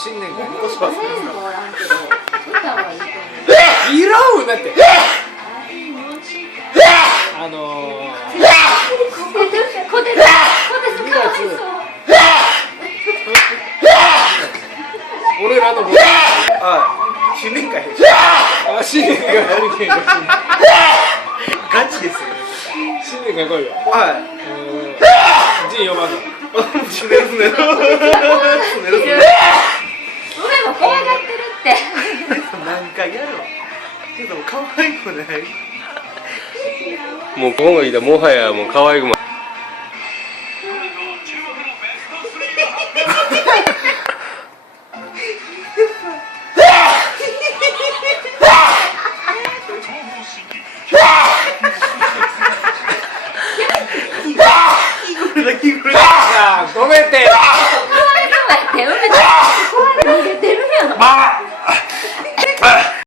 新年会に年はそうですか。いらんだって俺らの僕新年会新年会やるけんガチですよ。新年会来いよ陣読まんのすねるすねるすねるすねる。俺も怖がってるって何回やるわ。けど可愛くない。もうここがいいだ、もはやもう可愛くも。止めて怖い怖いって逃げてるやん